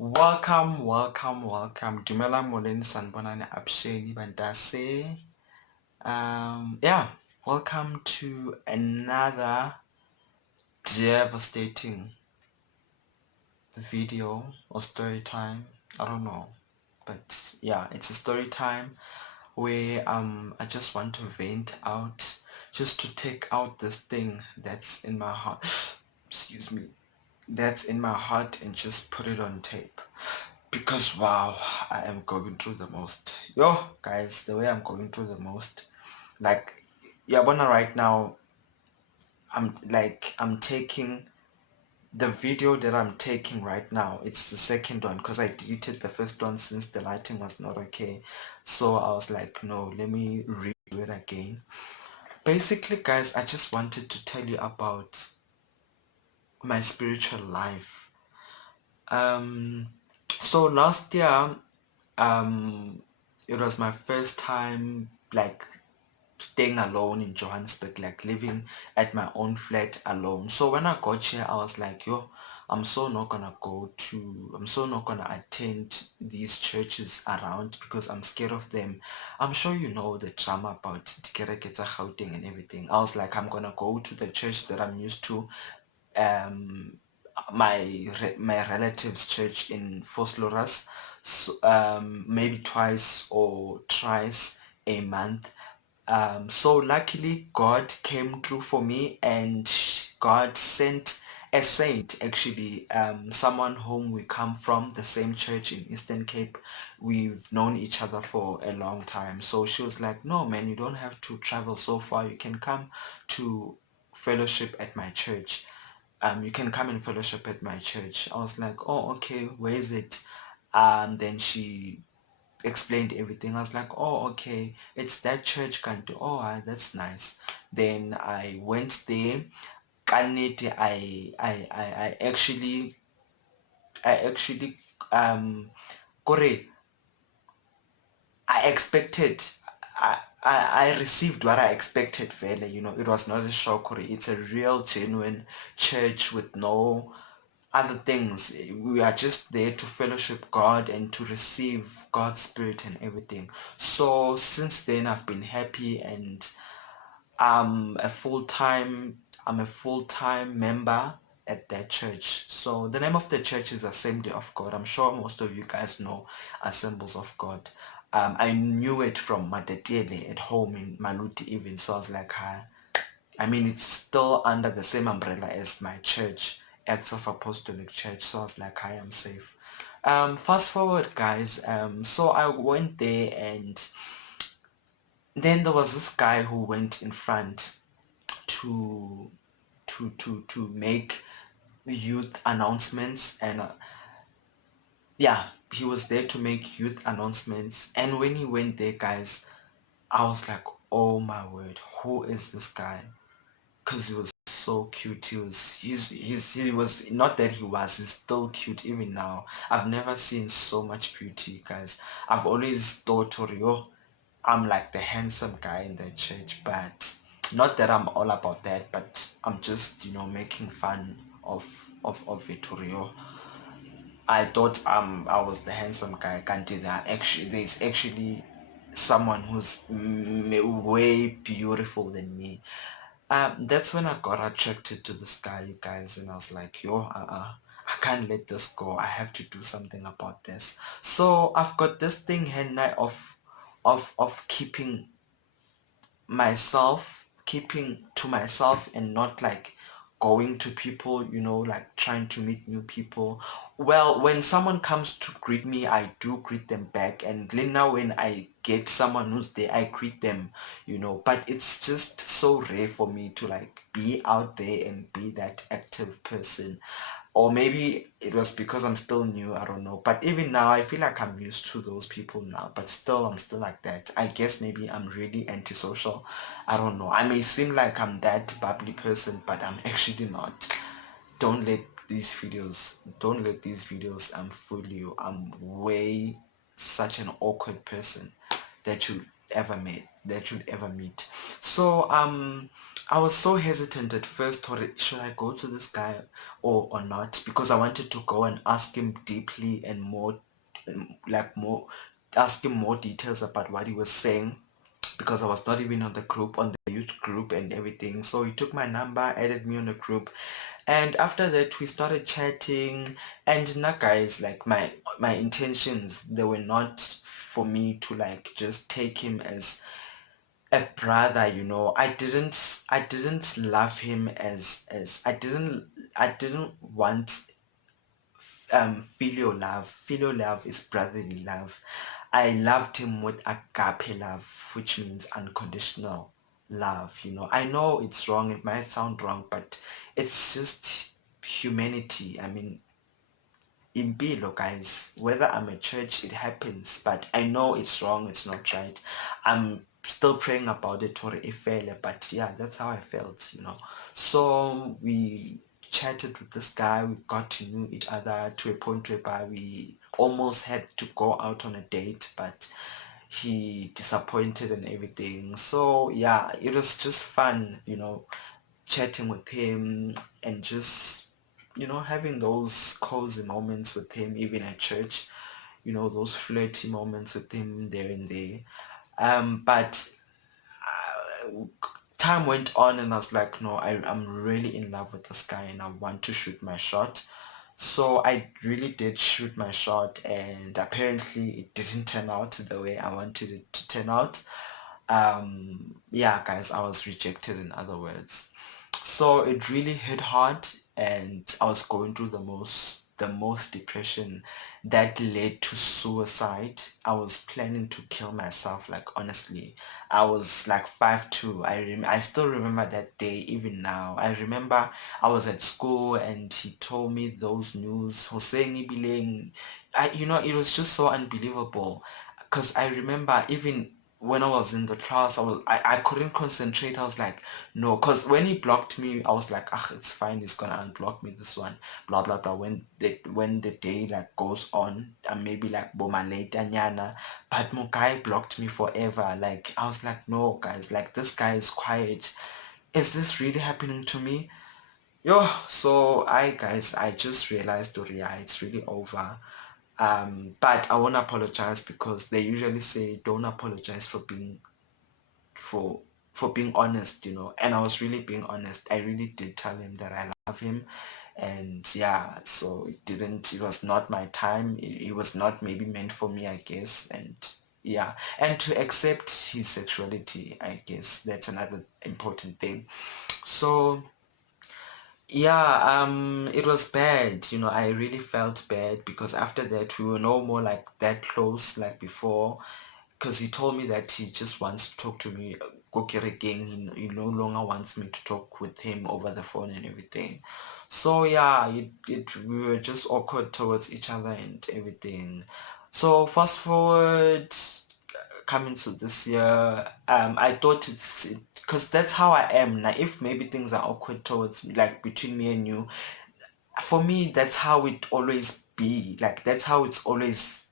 Welcome. Dumela moleng sanbonane absheni bantase. Yeah, welcome to another devastating video or story time. I don't know, but yeah, it's a story time where I just want to vent out, just to take out this thing that's in my heart. Excuse me, that's in my heart and just put it on tape. Because wow, I am going through the most. Yo, guys, the way I'm going through the most, like, Yabona right now, I'm taking the video that I'm taking right now. It's the second one because I deleted the first one since the lighting was not okay. So I was like, no, let me redo it again. Basically, guys, I just wanted to tell you about my spiritual life. So last year, um it was my first time like staying alone in Johannesburg, like living at my own flat alone. So when I got here, I was like, yo, I'm so not gonna attend these churches around because I'm scared of them. I'm sure you know the drama about Dikereke tsa Gauteng and everything. I was like, I'm gonna go to the church that I'm used to, um my relatives church in Vosloorus, so, maybe twice or thrice a month. So luckily God came through for me, and God sent a saint, actually, someone whom we come from the same church in Eastern Cape. We've known each other for a long time, so she was like, no man, you don't have to travel so far, you can come to fellowship at my church. You can come and fellowship at my church. I was like, oh, okay, where is it? Then she explained everything. I was like, oh, okay, it's that church country. Oh, that's nice. Then I went there. Kanete, I actually kore, I expected, I received what I expected, Vele. It was not a shock. It's a real, genuine church with no other things. We are just there to fellowship God and to receive God's spirit and everything. So since then, I've been happy, and I'm a full-time member at that church. So the name of the church is Assembly of God. I'm sure most of you guys know Assemblies of God. I knew it from Madetiele at home in Maluti even. So I was like, hi. I mean, it's still under the same umbrella as my church, Acts of Apostolic Church. So I was like, I am safe. Fast forward, guys. So I went there, and then there was this guy who went in front to make youth announcements, and yeah, he was there to make youth announcements. And when he went there, guys, I was like, oh my word, who is this guy? Because he was so cute. He was, not that he's still cute even now. I've never seen so much beauty, guys. I've always thought, Torio, I'm like the handsome guy in the church, but not that I'm all about that, but I'm just, making fun of Vittorio. I thought I was the handsome guy. Can't do that. Actually, there's actually someone who's way beautiful than me. That's when I got attracted to this guy, you guys, and I was like, yo, I can't let this go. I have to do something about this. So I've got this thing, Henna, of keeping to myself, and not like going to people, like trying to meet new people. Well, when someone comes to greet me, I do greet them back, and then now when I get someone who's there, I greet them, but it's just so rare for me to like be out there and be that active person. Or maybe it was because I'm still new, I don't know. But even now, I feel like I'm used to those people now. But still, I'm still like that. I guess maybe I'm really antisocial. I don't know. I may seem like I'm that bubbly person, but I'm actually not. Don't let these videos fool you. I'm way such an awkward person that you ever meet. So I was so hesitant at first, or should I go to this guy or not? Because I wanted to go and ask him deeply and more, like more, ask him more details about what he was saying. Because I was not even on the group, on the youth group and everything. So he took my number, added me on the group, and after that we started chatting. And now, guys, like my intentions, they were not for me to like just take him as a brother, I didn't love him as I didn't want filial love is brotherly love. I loved him with agape love, which means unconditional love. I know it's wrong, it might sound wrong, but it's just humanity. I mean, impilo, guys, whether I'm a church, it happens, but I know it's wrong, it's not right. I'm still praying about it or ifele, but yeah, that's how I felt. So we chatted with this guy, we got to know each other to a point whereby we almost had to go out on a date, but he disappointed and everything. So yeah, it was just fun, chatting with him and just having those cozy moments with him, even at church, those flirty moments with him there and there. But time went on and I was like, no, I'm really in love with this guy and I want to shoot my shot. So I really did shoot my shot, and apparently it didn't turn out the way I wanted it to turn out. Yeah, guys, I was rejected, in other words. So it really hit hard, and I was going through the most depression that led to suicide. I was planning to kill myself, like, honestly. I was like 5'2". I still remember that day even now. I remember I was at school and he told me those news. Hossein Ibileng. It was just so unbelievable, because I remember even when I was in the class, I couldn't concentrate. I was like, no, because when he blocked me, I was like, ah, it's fine, he's gonna unblock me, this one, blah blah blah. When the day like goes on, and maybe like boma later nyana, but my guy blocked me forever. Like, I was like, no, guys, like, this guy is quiet. Is this really happening to me? Yo, so I just realized, oh yeah, it's really over. But I won't apologize, because they usually say don't apologize for for being honest. And I was really being honest. I really did tell him that I love him, and yeah, so it was not my time. It was not maybe meant for me, I guess. And yeah, and to accept his sexuality, I guess that's another important thing. So yeah, it was bad. I really felt bad, because after that we were no more like that close like before. Because he told me that he just wants to talk to me, go kerekeng. He no longer wants me to talk with him over the phone and everything. So yeah, we were just awkward towards each other and everything. So fast forward, coming to this year, I thought it's because that's how I am now. If maybe things are awkward towards me, like between me and you, for me that's how it always be. Like, that's how it always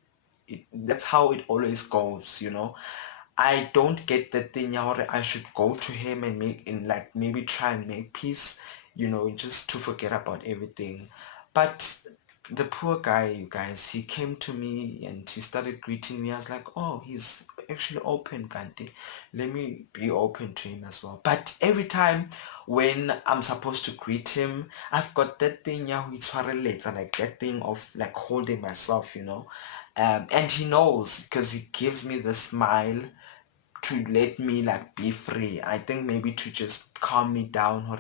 goes. I don't get the thing now that I should go to him and like maybe try and make peace, just to forget about everything. But the poor guy, you guys, he came to me and he started greeting me. I was like, oh, he's actually open, Kanti. Let me be open to him as well. But every time when I'm supposed to greet him, I've got that thing, yeah, it's like that thing of like holding myself. And he knows, because he gives me the smile to let me like be free. I think maybe to just calm me down, or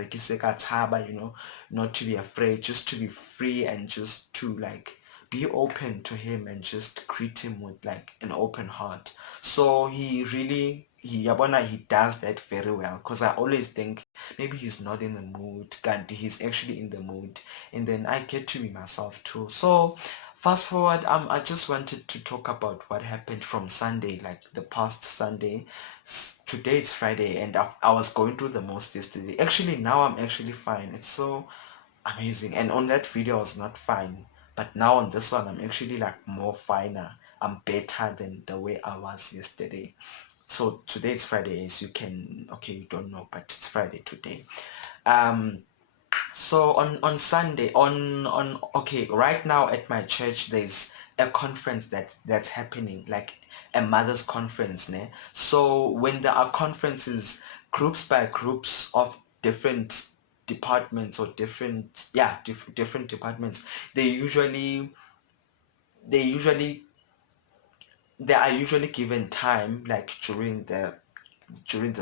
not to be afraid, just to be free, and just to like be open to him and just greet him with like an open heart. So he really Yabona, he does that very well, because I always think maybe he's not in the mood, and he's actually in the mood, and then I get to be myself too. So fast forward, I just wanted to talk about what happened from Sunday, like the past Sunday. Today it's Friday, and I was going through the most yesterday. Actually, now I'm actually fine. It's so amazing. And on that video, I was not fine, but now on this one, I'm actually like more finer. I'm better than the way I was yesterday. So today it's Friday, as you can, okay, you don't know, but it's Friday today. Um, so on Sunday, on okay, right now at my church there's a conference that's happening, like a mothers conference, ne? So when there are conferences, groups by groups of different departments or different, yeah, different departments, they usually they usually they are usually given time, like during the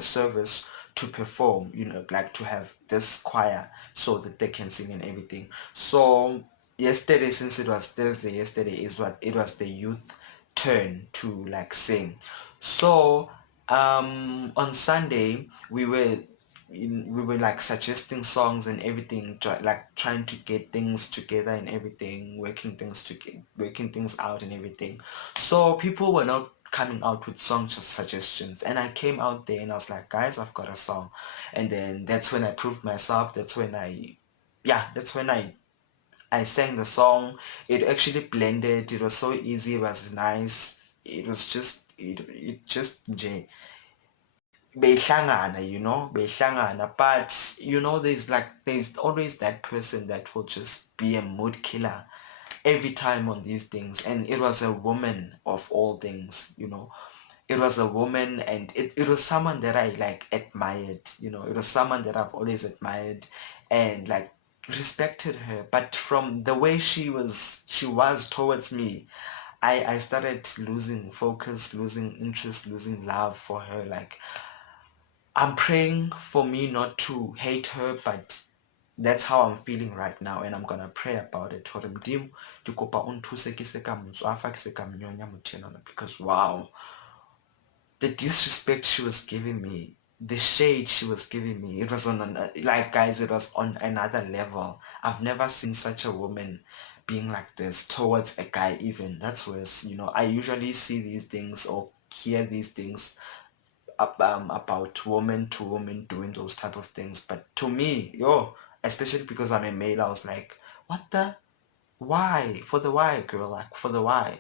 service, to perform, like to have this choir so that they can sing and everything. So yesterday, since it was Thursday, yesterday is what it was the youth turn to like sing. So on Sunday we were like suggesting songs and everything, like trying to get things together and everything, working things out and everything. So people were not coming out with song suggestions, and I came out there and I was like, guys, I've got a song. And then that's when I proved myself. That's when I sang the song. It actually blended. It was so easy. It was nice. It was just it just nje beyihlangana, beyihlangana. But there's always that person that will just be a mood killer every time on these things. And it was a woman of all things. It was a woman, and it was someone that I like admired. It was someone that I've always admired and like respected her. But from the way she was towards me, I started losing focus, losing interest, losing love for her. Like, I'm praying for me not to hate her, but that's how I'm feeling right now, and I'm gonna pray about it. Hore Modimo, ke kopa o nthuse ke se ka motswafa, ke se ka monyonya motho enwana, because wow, the disrespect she was giving me, the shade she was giving me, it was like, guys, it was on another level. I've never seen such a woman being like this towards a guy even. That's worse. I usually see these things or hear these things about woman to woman doing those type of things. But to me, especially because I'm a male, I was like, what the? Why? For the why, girl? Like, for the why,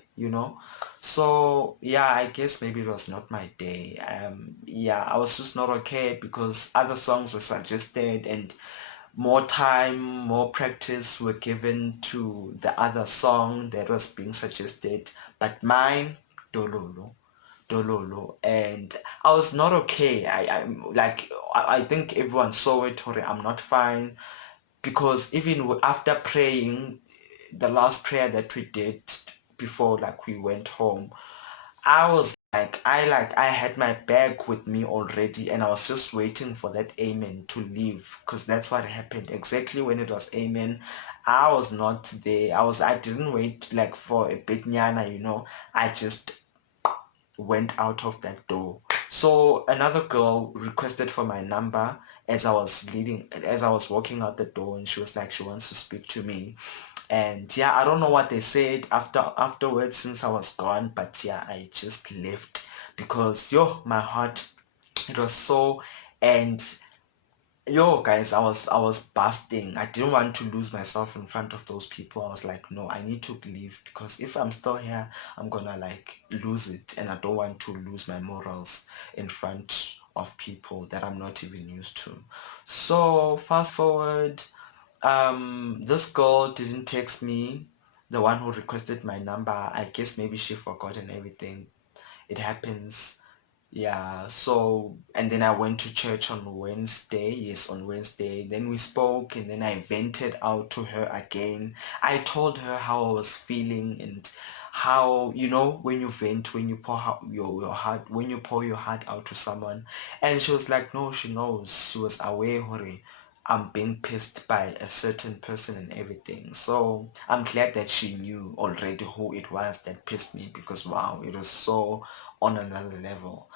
So yeah, I guess maybe it was not my day. Yeah, I was just not okay because other songs were suggested and more time, more practice were given to the other song that was being suggested. But mine, Dololo. Dololo, and I was not okay. I think everyone saw it. Or I'm not fine because even after praying, the last prayer that we did before like we went home, I was I had my bag with me already, and I was just waiting for that amen to leave, because that's what happened exactly when it was amen. I was not there. I didn't wait like for a bit nyana, I just went out of that door. So another girl requested for my number as I was walking out the door, and she was like, she wants to speak to me. And yeah, I don't know what they said afterwards since I was gone, but yeah, I just left because my heart, it was so. And guys, I was busting. I didn't want to lose myself in front of those people. I was like, no, I need to leave, because if I'm still here, I'm gonna like lose it, and I don't want to lose my morals in front of people that I'm not even used to. So fast forward, this girl didn't text me, the one who requested my number. I guess maybe she forgot and everything. It happens. Yeah, so, and then I went to church on Wednesday. Yes, on Wednesday. Then we spoke, and then I vented out to her again. I told her how I was feeling, and how, when you vent, when you pour out your heart, when you pour your heart out to someone. And she was like, no, she knows. She was aware, Hore, I'm being pissed by a certain person and everything. So I'm glad that she knew already who it was that pissed me, because wow, it was so on another level.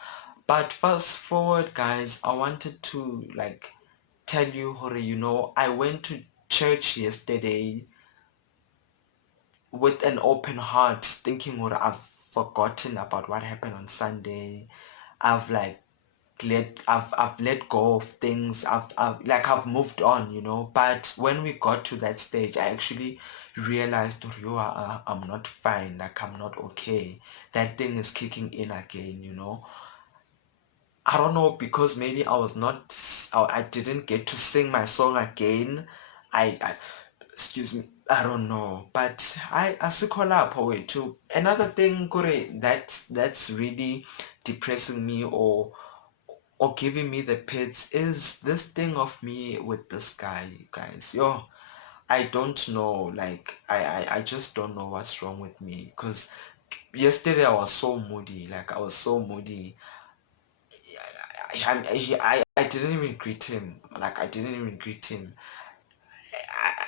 But fast forward, guys, I wanted to like tell you, Hore, I went to church yesterday with an open heart, thinking, Hore, I've forgotten about what happened on Sunday. I've like I've let go of things. I've moved on, But when we got to that stage, I actually realized, Rio, I'm not fine. Like, I'm not okay. That thing is kicking in again. I don't know, because maybe I was not, I didn't get to sing my song again. I excuse me, I don't know, but I asikho lapho too. Another thing kore that's really depressing me, or giving me the pits, is this thing of me with this guy, guys. Yo, I don't know, like I just don't know what's wrong with me, because yesterday I was so moody, like I was so moody. I didn't even greet him. Like I didn't even greet him.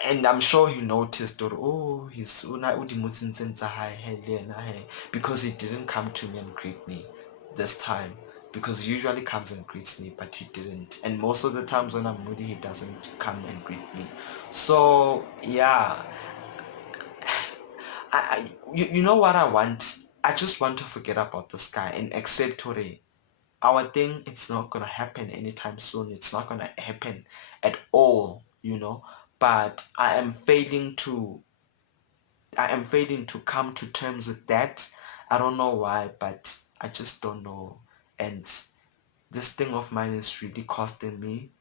And I'm sure he noticed, or oh, he's una udimutsin because he didn't come to me and greet me this time. Because he usually comes and greets me, but he didn't. And most of the times when I'm moody, he doesn't come and greet me. So yeah, you know what I want? I just want to forget about this guy and accept Tori. Our thing, it's not gonna happen anytime soon. It's not gonna happen at all, but I am failing to come to terms with that. I don't know why, but I just don't know. And this thing of mine is really costing me,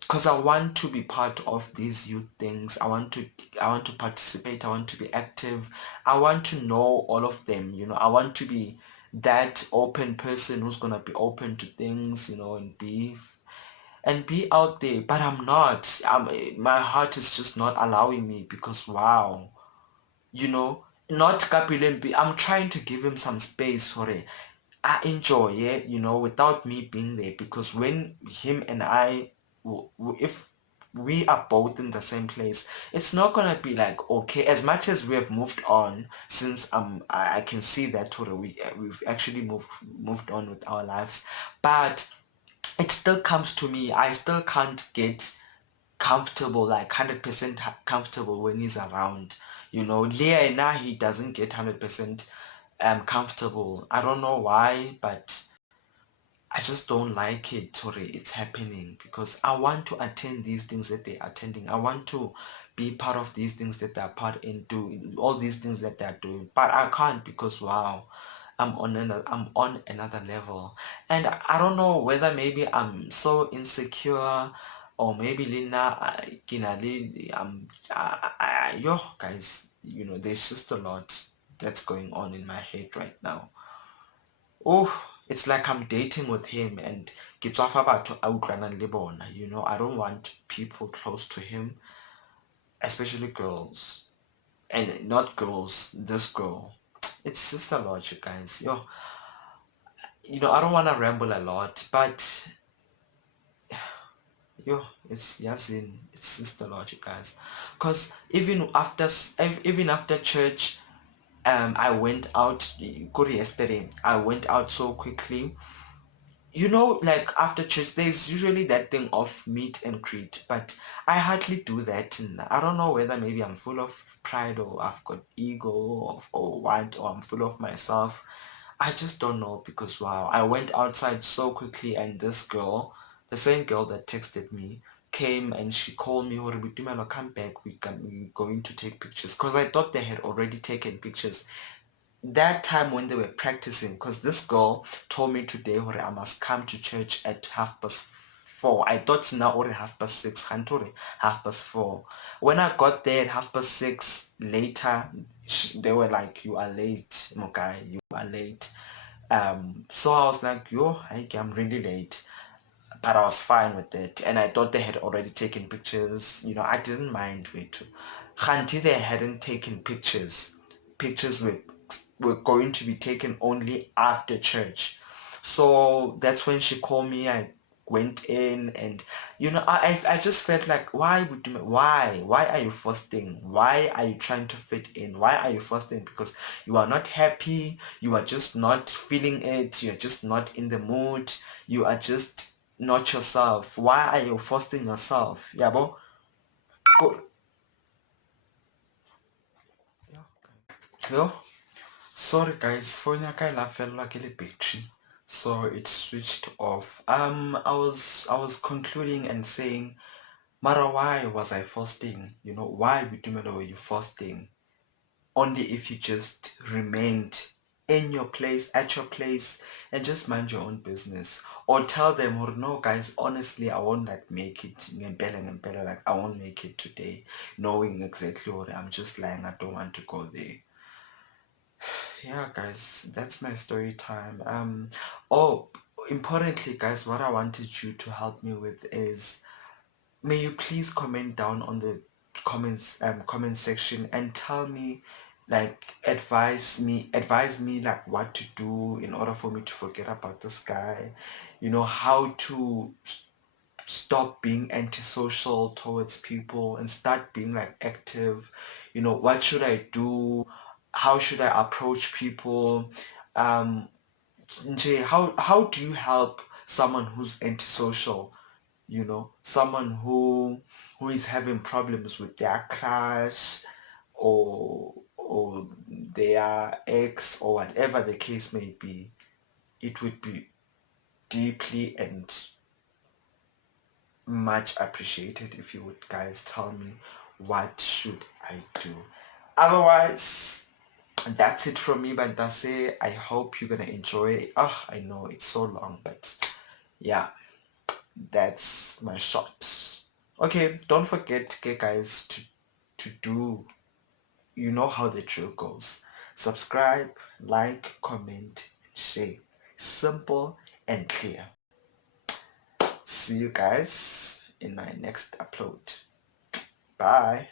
because I want to be part of these youth things. I want to participate. I want to be active. I want to know all of them. I want to be that open person who's gonna be open to things, and be out there. But I'm not. My heart is just not allowing me, because wow, you know, not Kapilempi. I'm trying to give him some space for it. I enjoy it, without me being there, because when him and I, if we are both in the same place, it's not gonna be like okay. As much as we have moved on, since I can see that totally we've actually moved on with our lives, but it still comes to me. I still can't get comfortable, like 100% comfortable when he's around. Leah and I, he doesn't get 100% comfortable. I don't know why, but I just don't like it, Tori. It's happening because I want to attend these things that they're attending. I want to be part of these things that they're part in, do all these things that they're doing. But I can't, because wow, I'm on another level. And I don't know whether maybe I'm so insecure, or maybe Lina, yo guys, there's just a lot that's going on in my head right now. Oh, it's like I'm dating with him, and ke tswafa batho a utlwanang le bona. I don't want people close to him, especially girls. And not girls, this girl. It's just a lot, you guys. I don't want to ramble a lot, but yo, it's just a lot, you guys. Because even after church, I went out. Go to yesterday. I went out so quickly. Like after church, there's usually that thing of meet and greet, but I hardly do that. And I don't know whether maybe I'm full of pride, or I've got ego, or what, or I'm full of myself. I just don't know, because wow, I went outside so quickly, and this girl, the same girl that texted me, came and she called me, "Hore, Boitumelo, come back, we're going to take pictures," because I thought they had already taken pictures that time when they were practicing, because this girl told me today, "Hore, I must come to church at 4:30." I thought now or 6:30, Hantore 4:30. When I got there at 6:30 later, they were like, "You are late, Mokai, you are late." So I was like, yo, I'm really late, but I was fine with it, and I thought they had already taken pictures. I didn't mind. Wait, Khanti, they hadn't taken pictures. Pictures were going to be taken only after church. So that's when she called me. I went in, and I just felt like, why would you, why are you fasting? Why are you trying to fit in? Why are you fasting? Because you are not happy, you are just not feeling it, you're just not in the mood, you are just not yourself. Why are you fasting yourself? Yabo? Go. Yo, sorry guys, phone ya ka e la fellwa ke le battery, so it switched off. I was concluding and saying, Mara, why was I fasting? Why, Bitumelo, were you fasting? Only if you just remained in your place, at your place, and just mind your own business. Or tell them, or no guys, honestly I won't like make it ngempela ngempela, like I won't make it today, knowing exactly what I'm just lying, I don't want to go there. Yeah guys, that's my story time. Oh, importantly guys, what I wanted you to help me with is, may you please comment down on the comment section and tell me, like, advise me like what to do in order for me to forget about this guy, how to stop being antisocial towards people and start being like active. What should I do? How should I approach people? um Nje, how do you help someone who's antisocial, someone who is having problems with their crush, or their ex, or whatever the case may be? It would be deeply and much appreciated if you would guys tell me what should I do. Otherwise, that's it from me, Bantase. I hope you're gonna enjoy it. Oh, I know it's so long, but yeah, that's my shot. Okay, don't forget, okay guys, to do, you know how the drill goes. Subscribe, like, comment, and share. Simple and clear. See you guys in my next upload. Bye.